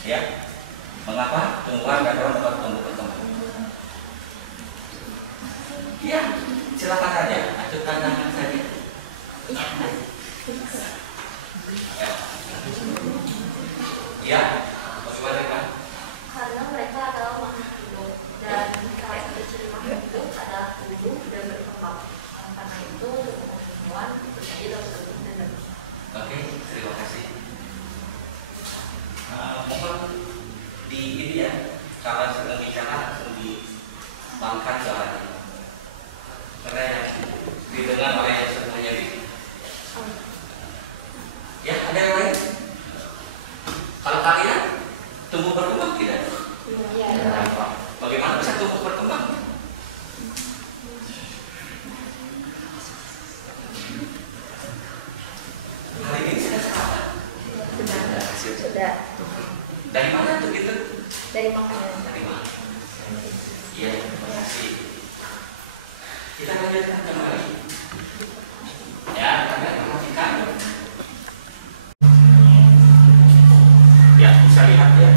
Ya, mengapa tumbuhan dan hewan dapat tumbuh berkembang? Ya, silakan saja, ajukan tangan saja. Ya, bagaimana kan? Karena mereka adalah makhluk hidup dan salah satu ciri makhluk hidup adalah tumbuh dan berkembang. Karena itu tumbuhan itu saja dapat tumbuh dan berkembang. Oke, terima kasih. Mohon di ini ya, kalau sedang bicara langsung dibangkan suaranya. Karena yang didengar oleh semuanya di sini. Ya, ada yang lain? Kalau kalian tumbuh berkembang tidak? Iya. Bagaimana bisa tumbuh berkembang? Hari ini sudah sekarang. Sudah. Dari mana tuh gitu? Dari makanan. Dari mana? Iya, terima kasih. Kita lanjutkan kembali. Ya, kalian perhatikan. Ya, bisa lihat ya.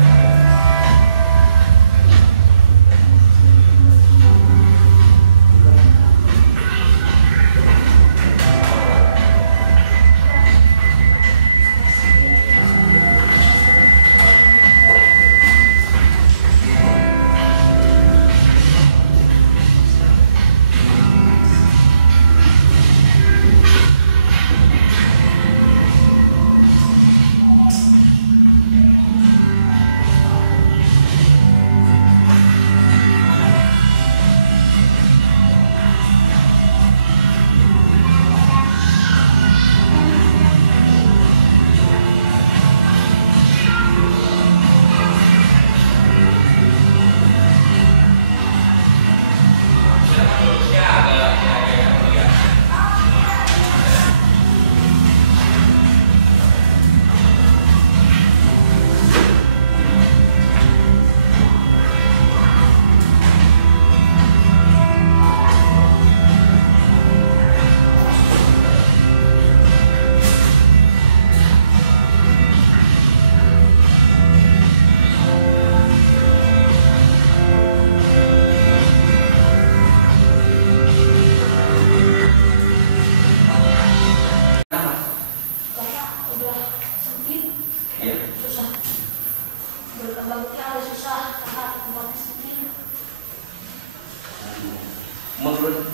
Menurut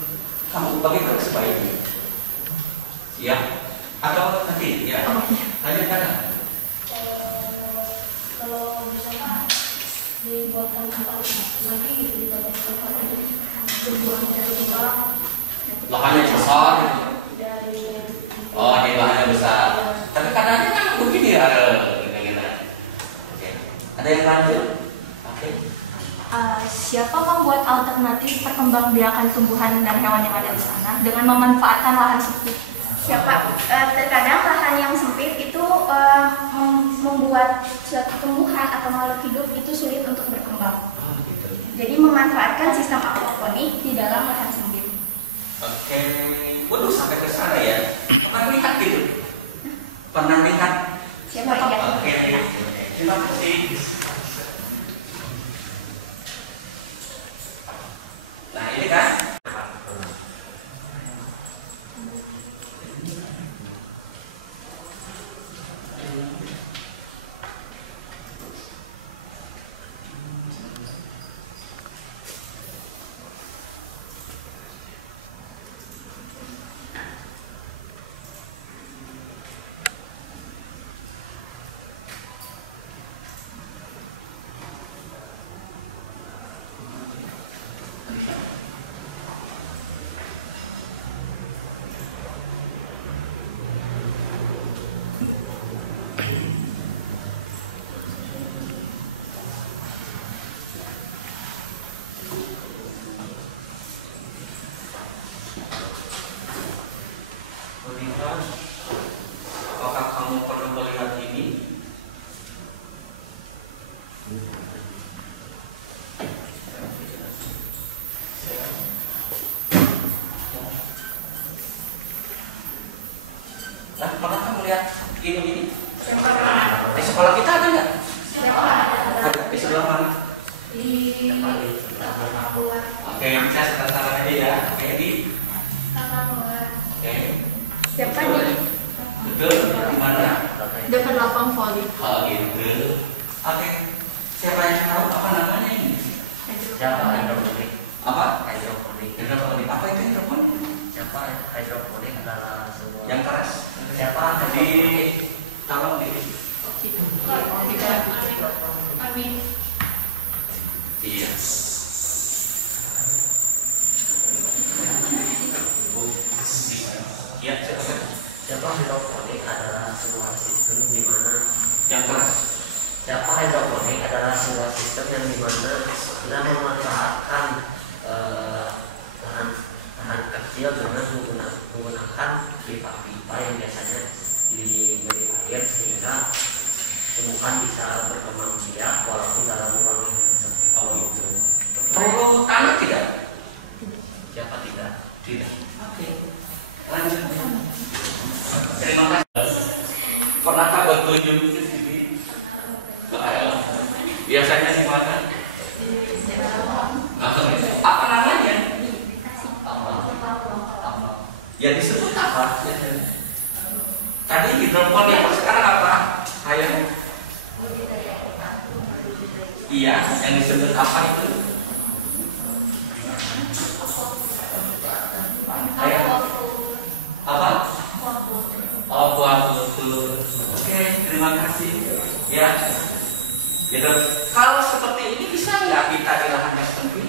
kamu bagaimana sebaiknya? Ya, atau nanti ya? Lanjutkan. Kalau misalnya dibuatkan tempat lagi gitu dibuatkan tempat untuk tumbuhan dari tempat Lahannya besar. dari Oh, ini lahannya besar. Tapi katanya kan begini ya. Oke. Ada yang lanjut? Oke. Siapa membuat alternatif perkembangbiakan tumbuhan dan hewan yang ada di sana dengan memanfaatkan lahan sempit? Siapa? Terkadang lahan yang sempit itu membuat suatu tumbuhan atau makhluk hidup itu sulit untuk berkembang. Jadi memanfaatkan sistem aquaponik di dalam lahan sempit. Oke. Waduh, sampai ke sana ya. Pernah lihat gitu? Pernah lihat? Siapa ya? Oke. Terima kasih. Nah, ini kan apakah kamu pernah melihat ini? Nah, pernah kamu lihat ini? Di sekolah kita ada nggak? sebelah mana? Di luar. Oke, bisa sebentar aja ya. Oke, di. Luar. Oke. Siapa nih? Betul. Di mana? Dekat lapang voli. Oh gitu. Oke. Siapa yang tahu apa namanya ini? Siapa hidroponik? Apa? Hidroponik. Hidroponik. Apa itu hidroponik? Siapa hidroponik adalah sebuah Yang keras. siapa Di tolong di. Amin. Iya. Iya, silakan. siapa hidroponik adalah sebuah sistem di mana Yang keras. siapa hidroponik adalah sebuah sistem yang di mana kita memanfaatkan lahan kecil dengan menggunakan pipa-pipa yang biasanya diberi air sehingga tumbuhan bisa berkembang biak walaupun dalam ruang yang sempit. Oh itu. Perlu tanah tidak? Siapa tidak? Tidak. Oke. Lanjut. Terima kasih. Pernahkah berkunjung ke sini? Biasanya di mana? Apa namanya? Ya disebut apa? Tadi hidroponik, sekarang apa? Ayo. Iya, yang disebut apa itu? Ayo. Apa? Oh, aquaculture. Oke, terima kasih. Ya. Gitu. Kalau seperti ini bisa nggak kita di lahan yang sempit?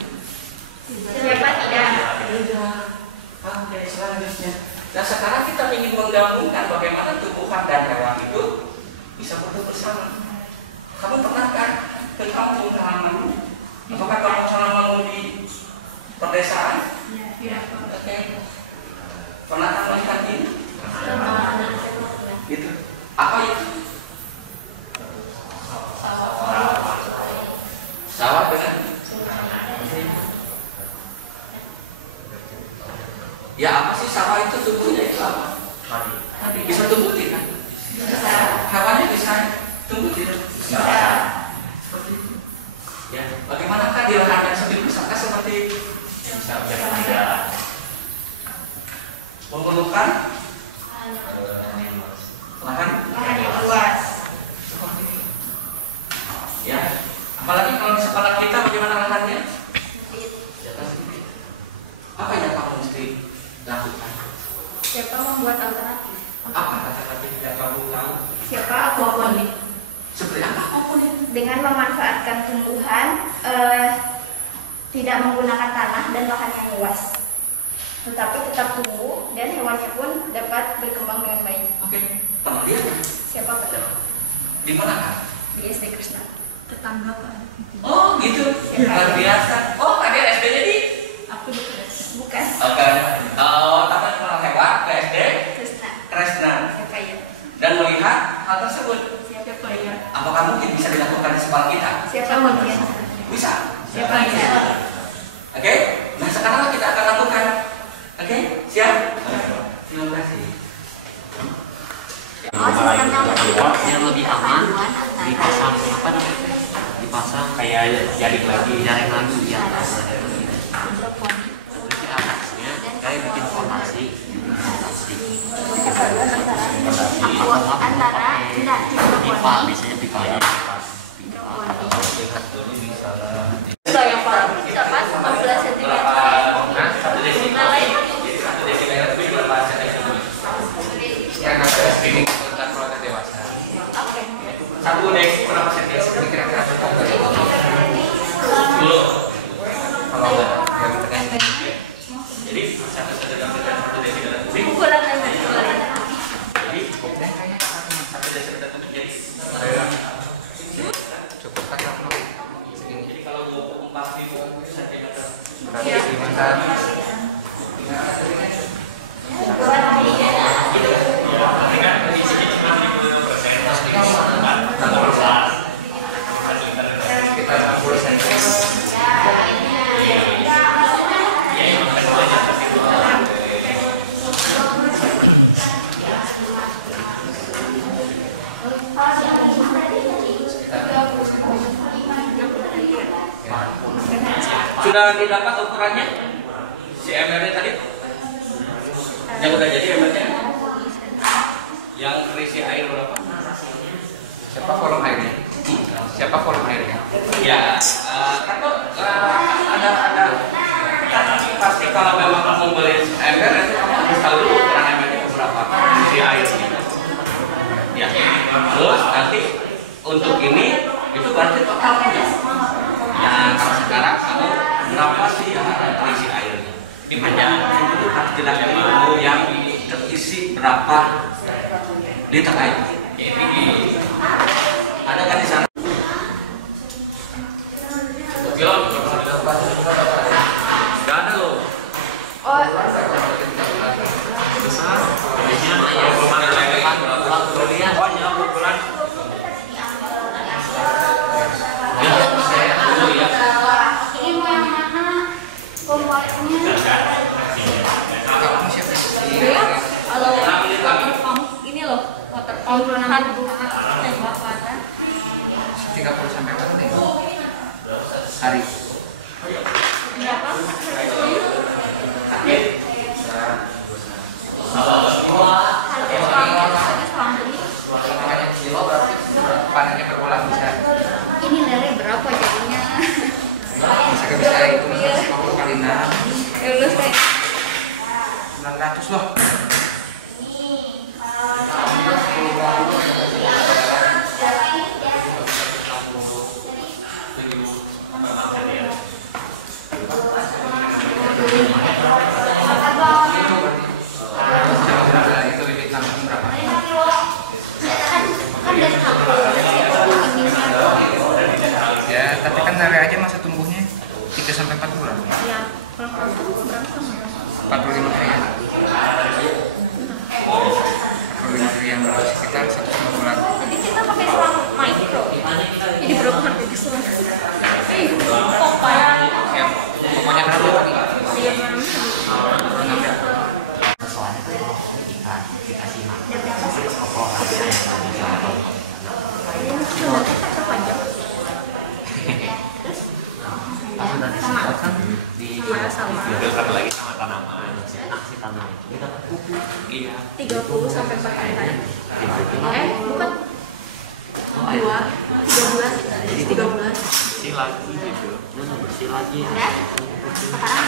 Siapa tidak? Oke, selanjutnya. Nah sekarang kita ingin menggabungkan bagaimana tumbuhan dan hewan itu bisa hidup bersama. Kamu pernahkah ke kampung halamanmu? Apakah kamu halamanmu di pedesaan? Oke. Pernahkah melihat ini? Gitu. Apa itu? Sawah dengan? Ya apa sih sawah itu tumbuhnya itu apa? Tadi bisa tumbuh tidak? Bisa. Hewannya bisa tumbuh tidak? Bisa. Seperti itu. Ya. Bagaimanakah di lahan yang sempit bisakah seperti bisa tidak? Memerlukan lahan yang luas. seperti itu. Ya. Apalagi kalau di sekolah kita bagaimana lahannya? Apa yang kamu mesti lakukan? Siapa membuat alternatif? Apa kata-kata yang kamu tahu? Siapa aquaponik? Seperti apa aquaponik? Dengan memanfaatkan tumbuhan tidak menggunakan tanah dan lahan yang luas, tetapi tetap tumbuh dan hewannya pun dapat berkembang dengan baik. Oke, pernah lihat? Siapa betul? Di mana kan? Di SD Krishna. Tetangga Pak. Oh gitu, luar biasa. Oh kalian SD jadi? Aku dekat. Bukan. Oke. Oh taman kenal hewan ke SD Krishna. Kresna Siapa ya? dan melihat hal tersebut. Siapa ya? Apakah mungkin bisa dilakukan di sekolah kita? Siapa mungkin? Bisa. Siapa ya? Oke. Nah sekarang kita akan lakukan. Oke, siap? Terima kasih. Yang lebih aman dipasang apa namanya? Dipasang kayak jaring lagi di atas. Terus di atasnya kayak bikin fondasi. Antara Pipa biasanya pipanya pipa. Lihat dulu misalnya. Yang paling dapat 14 cm. Nah, 1 desimeter. Satu desimeter lebih berapa cm? Yang ada screening untuk proses dewasa. Oke. 1 dek berapa cm? Kira-kira 10. Kalau enggak, ya kita kan. Jadi 1 desimeter lebih. Ukuran dan ukuran. Jadi pokoknya kayaknya 1 desimeter lebih jadi cukup kakak. Jadi kalau 24.000 cm berarti dimakan. Kita 60 cm. Sudah didapat ukurannya? Si embernya tadi? Yang udah jadi embernya? Yang terisi air berapa? Siapa volume airnya? Siapa volume airnya? Ya, kan ada. Kan pasti kalau memang kamu beli ember, nanti kamu harus tahu dulu ukuran embernya berapa, isi airnya. Ya, terus nanti untuk ini itu berarti totalnya. Nah, kalau sekarang kamu berapa sih yang terisi airnya? Ini aja dulu harus tidak ilmu yang terisi berapa liter air. Ada kan di sana? Kilo? Gak ada loh. Oh, Besar. ini mau yang mana? Kompornya? Kalau pump ini loh, water pump tembak water. 30 sampai 40 nih. Hari. Berapa? Panennya berulang bisa. Ini lele berapa jadinya? Bisa itu 50 kali 6. Ya udah saya 900 loh. Itu bibit langsung berapa? Kan dari kampung. Ya, tapi kan lele aja masa tumbuhnya 3 sampai 4 bulan. Ya, kalau kampung berapa? 45 harian. 45 harian berarti sekitar 1,5 bulan. Jadi kita pakai selang micro. Jadi berapa harga selang? Pompa Ya, pokoknya berapa tadi? yang mana? Soalnya kan ikan dikasih makan terus pokok harusnya pas sudah disemprot kan di filter lagi sama tanaman si tanaman itu kita pupuk. Iya, 30 sampai 40 hari. Bukan. oh ayo 13. Jadi 13. bersih lagi gitu, bersih lagi Udah? Sekarang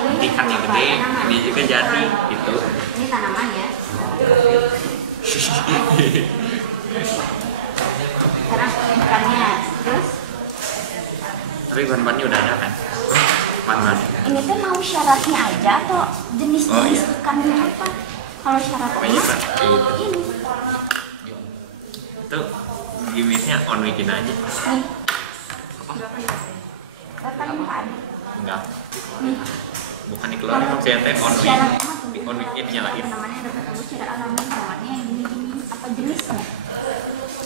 ini ikan yang gede ini juga jadi gitu. Ini tanaman ya. Sekarang ikannya. Terus Tapi bahan-bahannya udah ada kan? Bahan-bahan. ini tuh mau syaratnya aja atau jenis-jenis Oh, iya. ikannya apa? Kalau syaratnya Oh, iya, Pak. ini. Itu gimmicknya on weekend aja. Nih. Berapa nih Pak Adi? Enggak, Nih. bukan dikeluarin maksudnya teh on week. Syaratnya mah Di tuh. on weeknya dinyalain. Namanya dapat tahu secara alami namanya gini-gini. Apa jenisnya?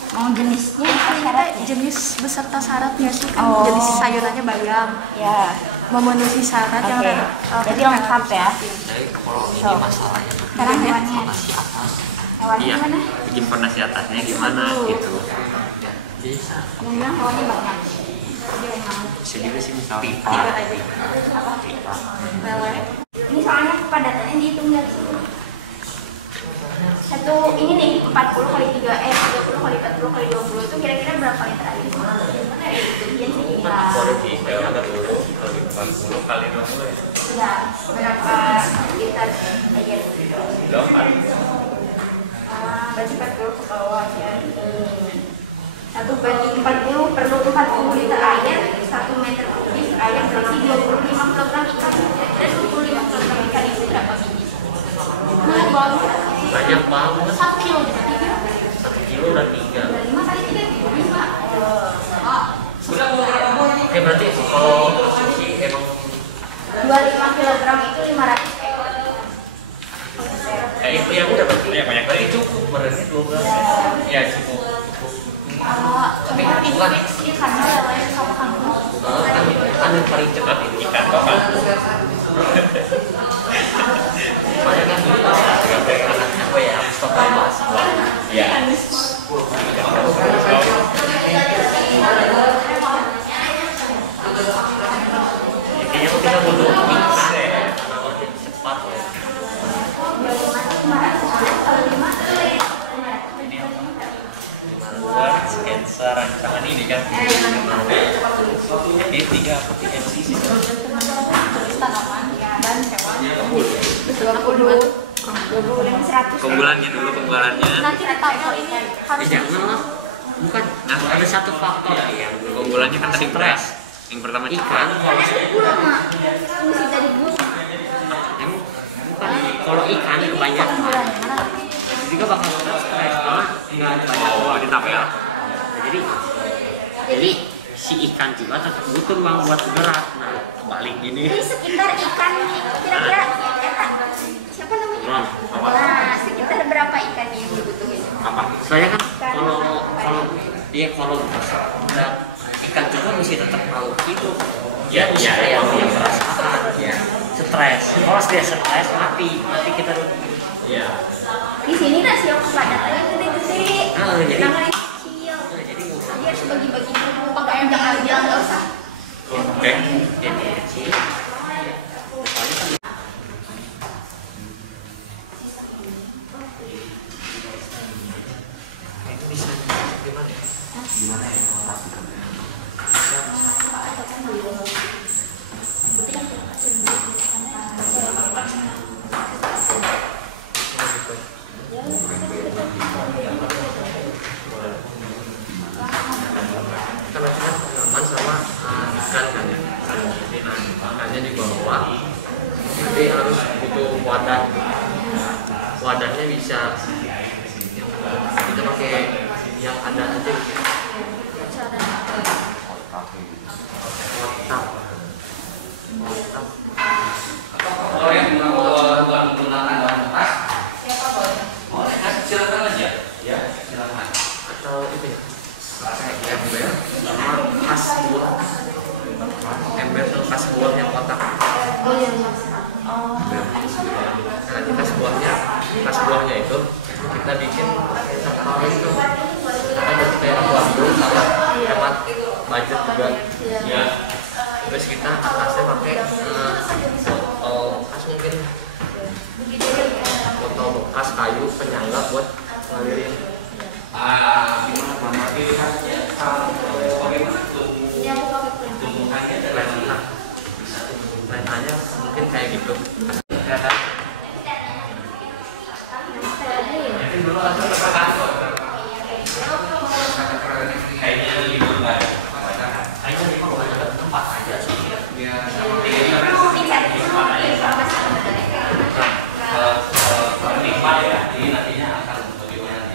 Mau jenisnya apa syaratnya? Jenis beserta syaratnya sih kan Oh. jenis sayurannya bayam. Ya. Memenuhi syarat yang Oke. Jadi lengkap ya. Jadi kalau ini So. masalahnya Sekarang hewannya. fondasi atas. Hewannya Iya, gimana? bikin fondasi atasnya gimana gitu. Ya, bisa. Yang bilang hewannya banyak. Jadi yang mau. Bisa juga sih misal pipa. Apa? Lele. Ini soalnya kepadatannya dihitung dari sini. Satu ini nih 40 kali 3 30 kali 40 kali 20 itu kira-kira berapa liter air? Iya sih. Ada 40 kali 20 ya. Ya, berapa liter air? 8. Berarti 40 ke bawah ya. 1/40 perlu 40 liter air, 1 meter kubik air berisi 25 kg ikan. Kira-kira 25 kg ikan itu berapa biji? Banyak banget. Banyak banget. 1 kilo. 1 kilo udah 3. 5 kali 3 5. Oke, berarti kalau sushi emang 25 kg itu 500 ekor. itu yang udah banyak berarti cukup berarti 12. Ya cukup. Tapi kan ini ikannya lele sama kangkung. Kan yang paling cepat itu ikan apa? Soalnya kan dulu apa ya stok bebas. Ya. sketsa rancangan ini kan. Jadi 3 MCC. Tanaman dan hewan. 100. Keunggulannya dulu, keunggulannya. Nanti di tabel ini harus Jangan lah. Bukan. Nah, ada satu faktor yang Keunggulannya kan tadi beras. Yang pertama ikan. cepat. Gula fungsi dari gula. Emang bukan. Kalau ikan kebanyakan juga bakal stres karena nggak ada banyak. Oh, di tabel. Jadi si ikan juga tetap butuh ruang buat gerak. Nah, balik gini. Jadi sekitar ikan kira-kira siapa namanya? Ron. Nah, sekitar berapa ikan yang dibutuhin? Apa? Soalnya kan kalau ikan juga mesti tetap mau hidup. Ya, yang merasakan stres. Kalau dia stres mati kita. Iya. Di sini rasio kepadatannya gede-gede. Jadi kecil. Jadi harus bagi-bagi dulu. Pakai yang aja nggak usah. Oke. jadi kecil. Gimana ya? Karena pengalaman sama ikan kan ya. Jadi ikannya dibawa, nanti harus butuh wadahnya bisa kita pakai yang ada aja kotak. Kalau yang menggunakan bahan bekas, boleh kan? Silakan aja. Ya, silakan. Atau itu ya, kayak ember sama kas buah. Ember atau kas buah yang kotak. Nah, di kas buahnya itu kita bikin terpal itu. Karena berarti kayak buah dulu sama hemat budget juga. Ya. Terus kita atasnya pakai botol bekas mungkin botol bekas kayu penyangga buat ngalirin. Gimana pilihannya? Bagaimana tumbuhannya? Lenanya mungkin kayak gitu. Mungkin dulu langsung ke kantor. Kayaknya libur nggak ada. Kayaknya di kalau ada tempat aja sih. Nikmat ya, ini nantinya akan bagaimana?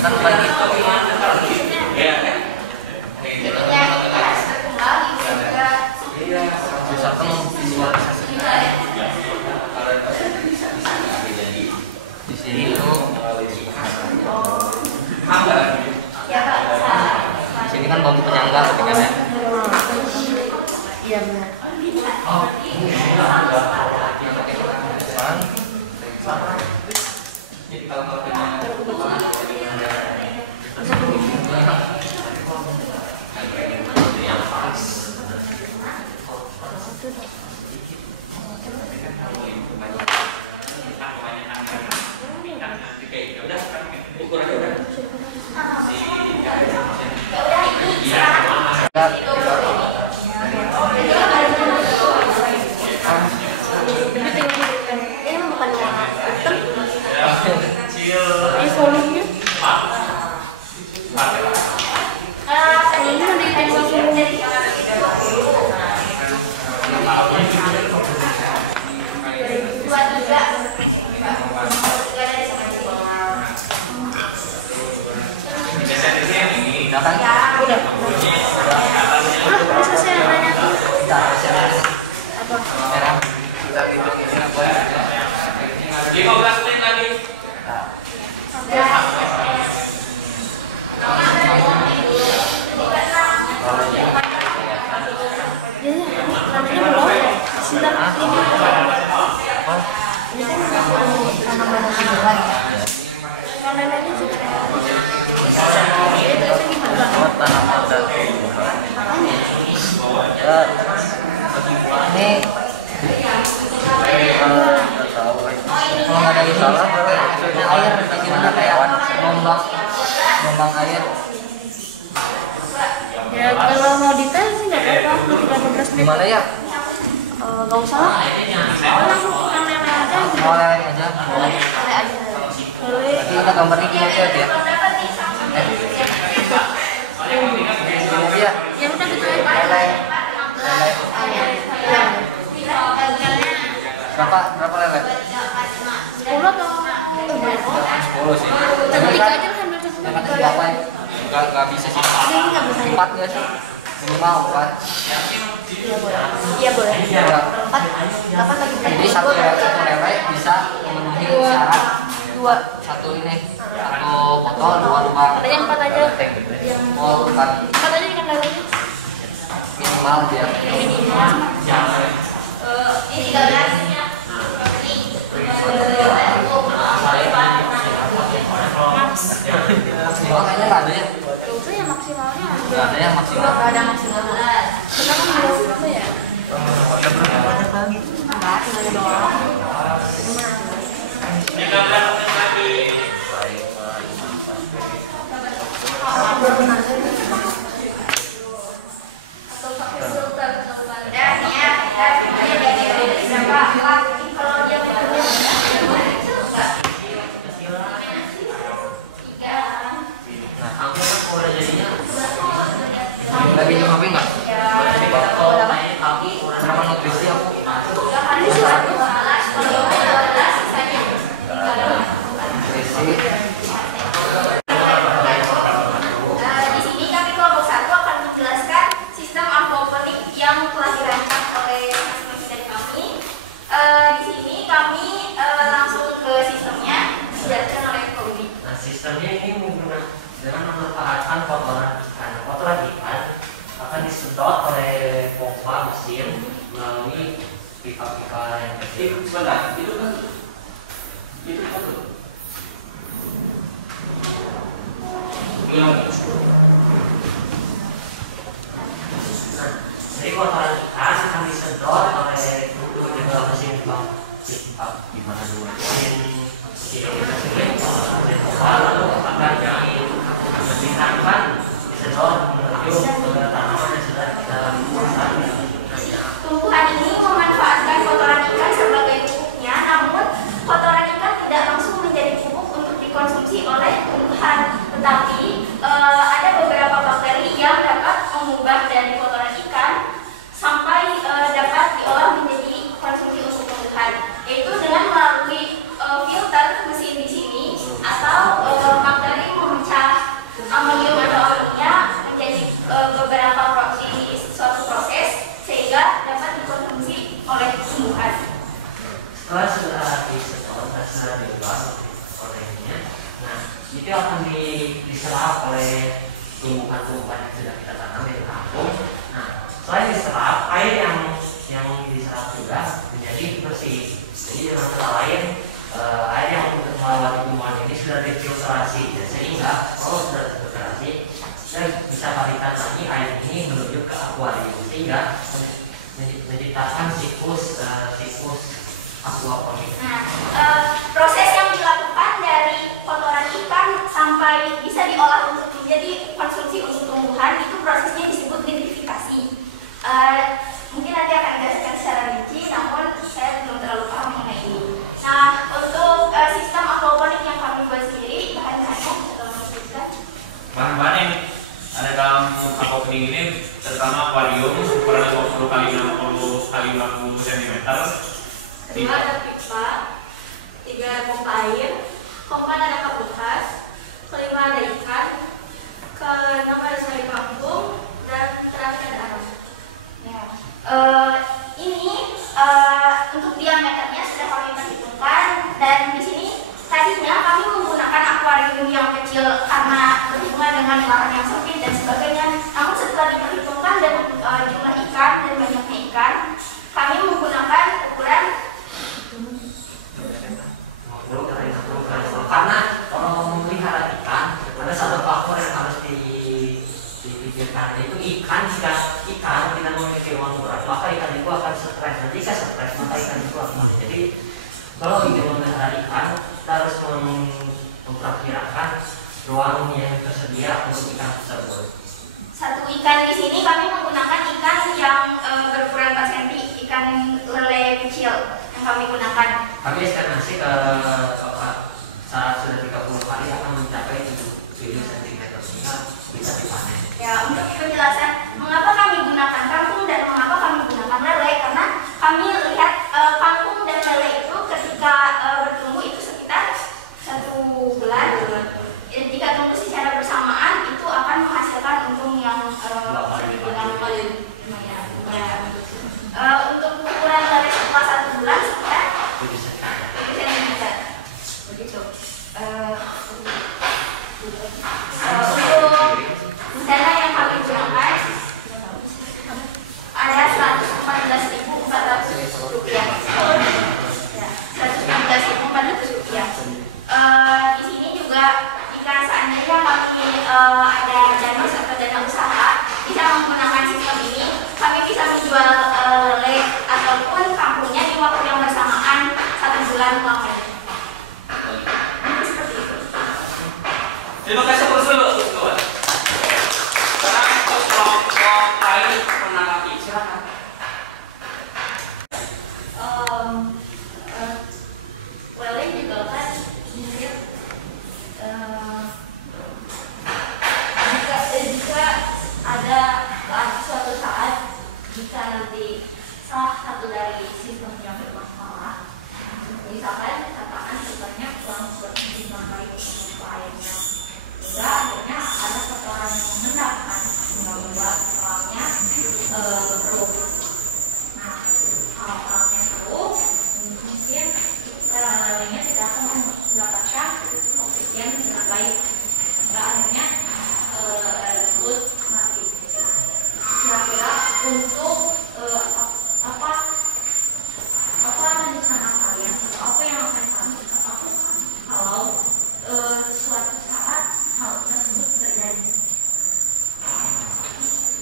Kan bukan gitu. Misalkan visualisasi di sini itu di sini kan bambu penyangga gitu kan ya. Iya benar. Jadi kalau punya Yang lain-lainnya juga tanaman dan tumbuhan. Ini kalau nggak ada salah maksudnya air gimana kayak gelombang air. ya kalau mau detail sih nggak apa-apa 13 meter. Gimana ya? Nggak usah lah. Langsung yang lele aja. Mau lele aja. Lele aja. Lele. Nanti kita gambarnya gini aja ya. Iya. Ya udah gitu aja. Lele. Berapa lele? 10 atau 10 sih. satu tiga aja lah, ambil satu Jangan tiga. berapa ya? Nggak bisa sih. Ini nggak bisa. 4 nggak sih? Minimal 4. Iya boleh. Ya. 4. 8 lagi. Jadi satu lele bisa memenuhi syarat Dua. satu ini, satu botol, 2 lubang. Katanya 4 aja. Oh, 4 4 aja ikan lelenya. minimal dia. Maksimal kayaknya nggak ada ya. Itu ya maksimalnya. Nggak ada yang maksimal. Nggak ada maksimal. Kita kan belum berapa ya? Nggak ada doang. Lagi nyobain nggak? Berapa nutrisi aku? Nutrisi. Di sini kami kelompok 1 akan menjelaskan sistem aquaponik yang telah dirancang oleh masing-masing dari kami. Di sini kami langsung ke sistemnya dijelaskan oleh Kobi. Nah, sistemnya ini menggunakan dengan memanfaatkan kotoran ikan. Kotoran ikan akan disedot oleh pompa mesin melalui pipa-pipa yang kecil. Sebentar, itu kan tuh. Nah, jadi kotoran ikan akan disedot oleh mesin pipa gimana dulu? Mesin pompa lalu akan dihantam disedot menuju ke tanaman yang sudah di dalam kemasan. Tumbuhan ini memanfaatkan kotoran ikan sebagai pupuknya, namun kotoran ikan tidak langsung menjadi pupuk untuk dikonsumsi oleh tumbuhan, tetapi ada beberapa bakteri yang dapat mengubah dari kotoran ikan sampai dapat diolah menjadi konsumsi untuk tumbuhan, yaitu dengan melalui filter mesin di sini atau bakteri memecah amonium atau amonia menjadi beberapa suatu proses sehingga dapat dikonsumsi oleh tumbuhan. Setelah sudah disedot dan sudah diolah olehnya, nah itu akan diserap oleh tumbuhan-tumbuhan yang sudah kita tanam di kampung. Nah, selain diserap, air yang diserap juga menjadi bersih. Jadi dengan kata lain, air yang melewati tumbuhan ini sudah difiltrasi, dan sehingga kalau sudah difiltrasi, kita bisa balikan lagi air ini menuju ke akuarium sehingga menciptakan siklus aquaponik. Nah, proses yang dilakukan dari kotoran ikan sampai bisa diolah untuk menjadi konsumsi untuk tumbuhan itu prosesnya disebut nitrifikasi. Mungkin nanti akan dijelaskan secara rinci, namun saya belum terlalu paham mengenai ini. Nah, untuk sistem aquaponik yang kami buat sendiri, bahan-bahannya bisa disebutkan. Bahan-bahan yang ada dalam aquaponik ini terutama akuarium ukuran 20 kali 60 kali 60 cm. Kedua ada pipa, 3 pompa air, keempat ada kap bekas, kelima ada ikan, keenam ada sayur kampung, dan terakhir ada arang. Ya. Ini untuk diameternya sudah kami perhitungkan, dan di sini tadinya kami menggunakan akuarium yang kecil karena berhubungan dengan lahan yang sempit dan sebagainya. Namun setelah diperhitungkan dan jumlah ikan dan banyaknya ikan, kami menggunakan ukuran 50 kali 60 kali 60. Karena kalau ruang yang tersedia untuk ikan tersebut. Satu ikan di sini kami menggunakan ikan yang berukuran 4 cm, ikan lele kecil yang kami gunakan. Kami estimasi ke saat sudah 30 kali akan mencapai 7 cm sehingga bisa dipanen. Ya, untuk penjelasan mengapa kami gunakan kangkung dan mengapa kami gunakan lele, karena kami lihat kangkung dan lele itu ketika bertumbuh itu sekitar 1 bulan. Jika tumbuh secara bersamaan itu akan menghasilkan untung yang terbilang lumayan. Untuk ukuran lele setelah 1 bulan sekitar 7 cm. Begitu. Untuk dana yang kami gunakan ada 114.400 rupiah. Ya, 114.400 rupiah. Di sini juga jika seandainya kami ada dana atau dana usaha bisa menggunakan sistem ini, kami bisa menjual lele ataupun kangkungnya di waktu yang bersamaan 1 bulan lamanya. Seperti itu. Terima kasih Profesor. Sekarang kelompok lain menanggapi, silakan. Lele juga kan mirip jika ada suatu saat jika nanti salah satu dari sistemnya bermasalah, misalkan katakan sebanyak uang berjumlah baik untuk airnya, sehingga akhirnya ada satu orang yang mengendapkan sehingga membuat orangnya keruh. Nah, kalau orangnya keruh, mungkin lelenya tidak akan mendapatkan oksigen dengan baik, sehingga akhirnya tersebut mati. Kira-kira untuk apa rencana kalian atau apa yang akan kalian lakukan kalau suatu saat hal tersebut terjadi?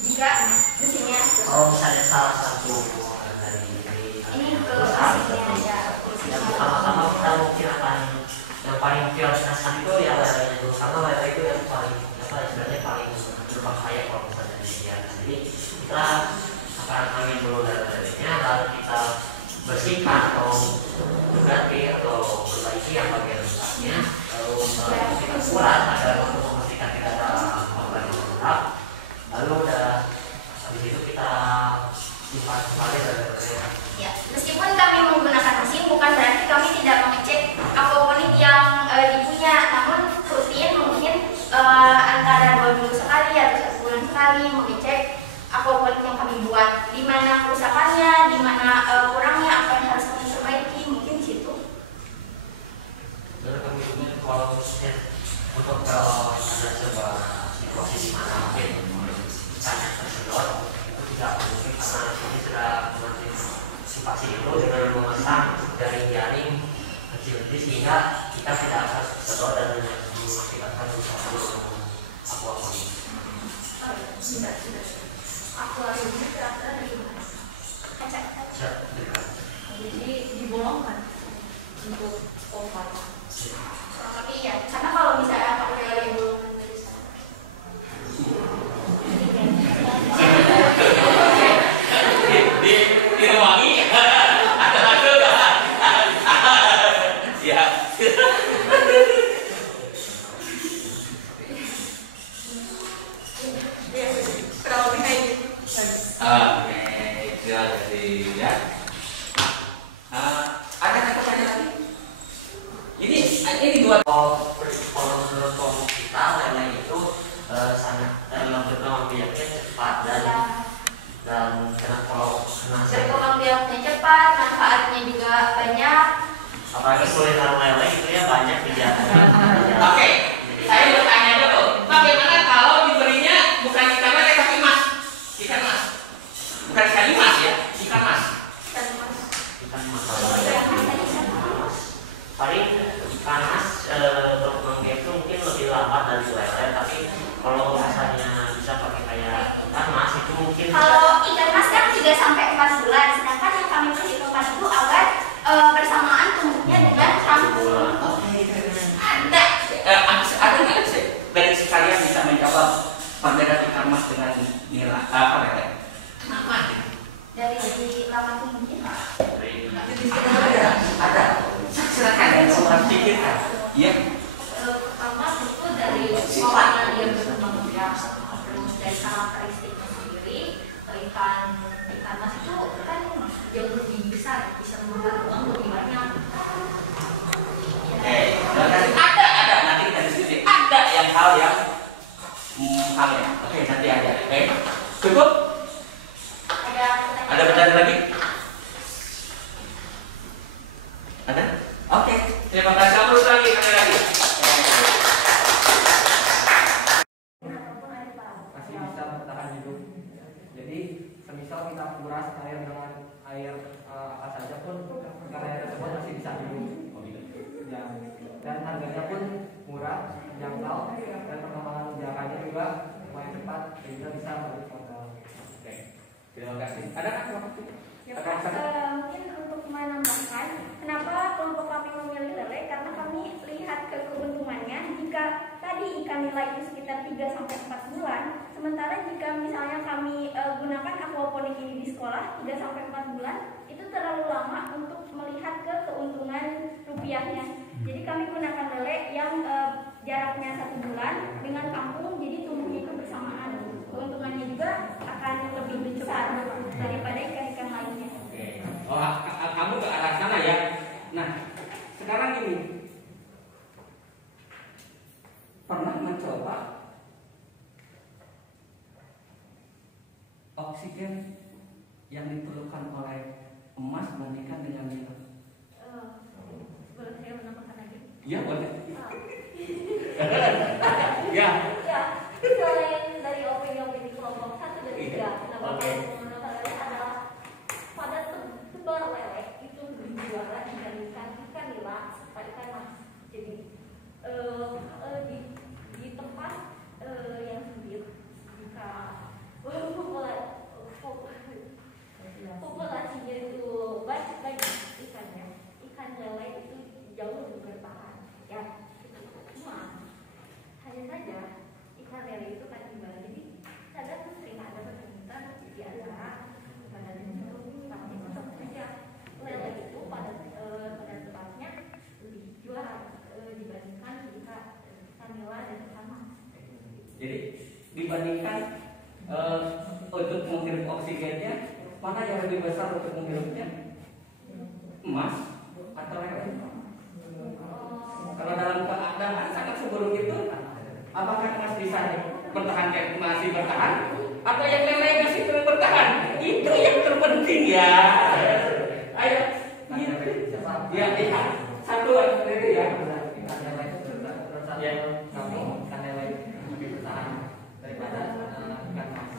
Jika di sini Kalau misalnya salah satu dari ini ke aslinya aja. pertama-tama kita mungkin akan yang paling prioritaskan itu ya lele itu, karena lele itu yang paling sebenarnya paling berbahaya kalau misalnya dia. Jadi kita akan ambil dulu lelenya, lalu kita bersihkan atau ganti atau perbaiki yang bagian rusaknya, lalu kita kuras agar untuk memastikan tidak ada korban yang rusak, lalu udah habis itu kita simpan kembali lelenya. Ya, meskipun kami menggunakan mesin bukan berarti kami tidak mengecek aquaponik yang dipunya, namun rutin mungkin antara 2 minggu sekali atau 1 bulan sekali mengecek aquaponik yang kami buat, di mana kerusakannya, di mana kurangnya, apa yang harus kami perbaiki, mungkin di situ. Dan kami ingin kalau khususnya untuk ada sebuah situasi di mana mungkin misalnya tersedot itu tidak mungkin karena ini sudah mengantisipasi itu dengan memasang jaring-jaring kecil-kecil sehingga kita tidak akan tersedot dan mengakibatkan kerusakan aquaponik. Sudah. Akuariumnya kira-kira dari mana? Kaca. Jadi dibolongkan untuk pompa. Tapi ya, karena kalau misalnya pakai lele bolongan dari sana. Di Ruwangi ada ya. Kurang lebih kayak gitu. Oke, itu aja sih ya. Ada pertanyaan lagi? Ini dua. Kalau menurut kelompok kita lele itu sangat berkembang biaknya cepat dan kalau kena Berkembang biaknya cepat, manfaatnya juga banyak. apalagi kuliner lele itu ya banyak kegiatan. Oke, saya bertanya dulu. Bagaimana kalau diberinya bukan ikan lele tapi mas? Ikan mas. Bukan ikan mas ya, ikan mas. Ikan masalah. Paling ikan mas berkembang biak itu mungkin lebih lambat dari lele, tapi kalau misalnya bisa pakai kayak ikan mas itu mungkin Kalau ikan mas kan 3 sampai 4 bulan, sedangkan yang kami perhitungkan itu agar bersamaan tumbuhnya dengan kangkung. Ada hal ya. Oke, nanti aja. Oke, cukup? Ada pertanyaan lagi? Ada? Oke, terima kasih. Terus lagi, ada lagi. Masih bisa bertahan hidup. Jadi semisal kita kuras air dengan air apa saja pun, karena air tersebut masih bisa hidup. Ya. Dan harganya pun murah, jangkau, dan perkembangan biakannya juga lumayan cepat sehingga bisa balik modal. Oke, terima kasih. Ada kan? Ya, Pak, mungkin untuk menambahkan, kenapa kelompok kami memilih lele? Karena kami lihat keuntungannya. Jika tadi ikan nila itu sekitar 3-4 bulan, sementara jika misalnya kami gunakan aquaponik ini di sekolah 3-4 bulan, itu terlalu lama untuk melihat ke keuntungan rupiahnya. Jadi kami gunakan lele yang jaraknya 1 bulan dengan kampung, jadi tumbuhnya itu bersamaan. Keuntungannya juga akan lebih besar daripada ikan-ikan lainnya. Oke. Oh, kamu ke arah sana ya. Nah, sekarang ini pernah mencoba oksigen yang diperlukan oleh emas bandingkan dengan minyak? Boleh saya menambahkan lagi? Iya, boleh. Ya, selain dari opini-opini kelompok 1 dan 3, kenapa kamu menambahkan lele adalah pada tebar lele itu lebih juara dibandingkan ikan nila serta ikan mas. Jadi di tempat yang sempit, jika populasinya itu banyak ikannya, ikan lele itu jauh lebih bertahan. Ya, cuma hanya saja ikan lele itu kan ibarat, jadi kadang sering ada permintaan di antara pada tapi tetap saja lele itu pada tempatnya lebih juara dibandingkan ikan nila dan ikan mas. Jadi dibandingkan untuk menghirup oksigennya, mana yang lebih besar untuk menghirupnya? Emas atau lele? Kalau dalam keadaan sangat seburuk itu, apakah emas bisa bertahan, masih bertahan, atau yang lele masih terus bertahan? Itu yang terpenting ya. Ayo, ya lihat satu itu ya. Ikan lele lebih bertahan daripada ikan mas.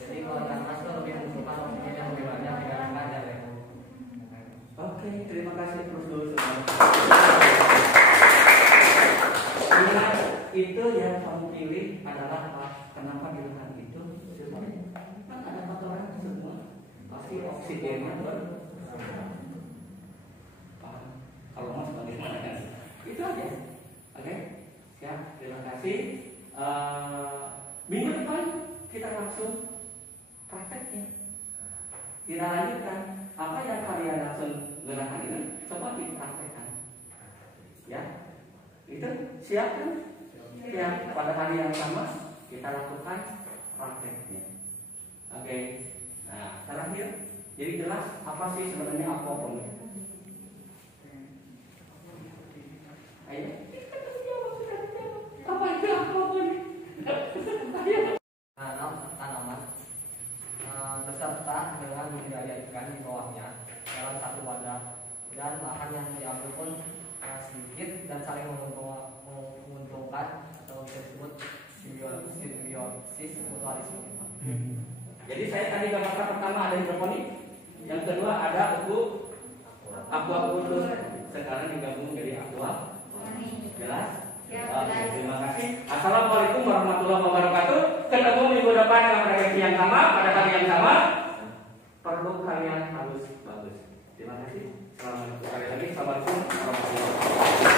Jadi kalau ikan mas itu lebih membutuhkan oksigen yang lebih banyak dibandingkan lele. Oke, terima kasih terus dulu semua. Ingat, itu yang kamu pilih adalah apa? Kenapa pilihan itu? Kan ada faktornya semua. Pasti oksigennya kalau mas bagaimana kan? Itu aja. Oke, siap. Terima kasih. Minggu depan kita langsung prakteknya. Kita lanjutkan apa yang kalian langsung gunakan ini. Coba dipraktekkan. Ya, itu siap kan? Siap. Pada hari yang sama kita lakukan prakteknya. Oke. Nah, terakhir, jadi jelas apa sih sebenarnya aquaponik? Ayo. Apa itu aquaponik? Nanam tanaman beserta dengan budidaya ikan di bawahnya dalam satu wadah, dan lahan yang diambil pun sedikit dan saling menguntungkan atau disebut simbiosis mutualisme. Jadi saya tadi gambarkan pertama ada hidroponik, yang kedua ada aquaculture, sekarang digabung jadi aqua. Jelas? Oke, terima kasih. Assalamualaikum warahmatullahi wabarakatuh. Ketemu minggu depan dengan frekuensi yang sama pada hari yang sama. Perlu kalian harus bagus. Terima kasih. Assalamualaikum warahmatullahi wabarakatuh.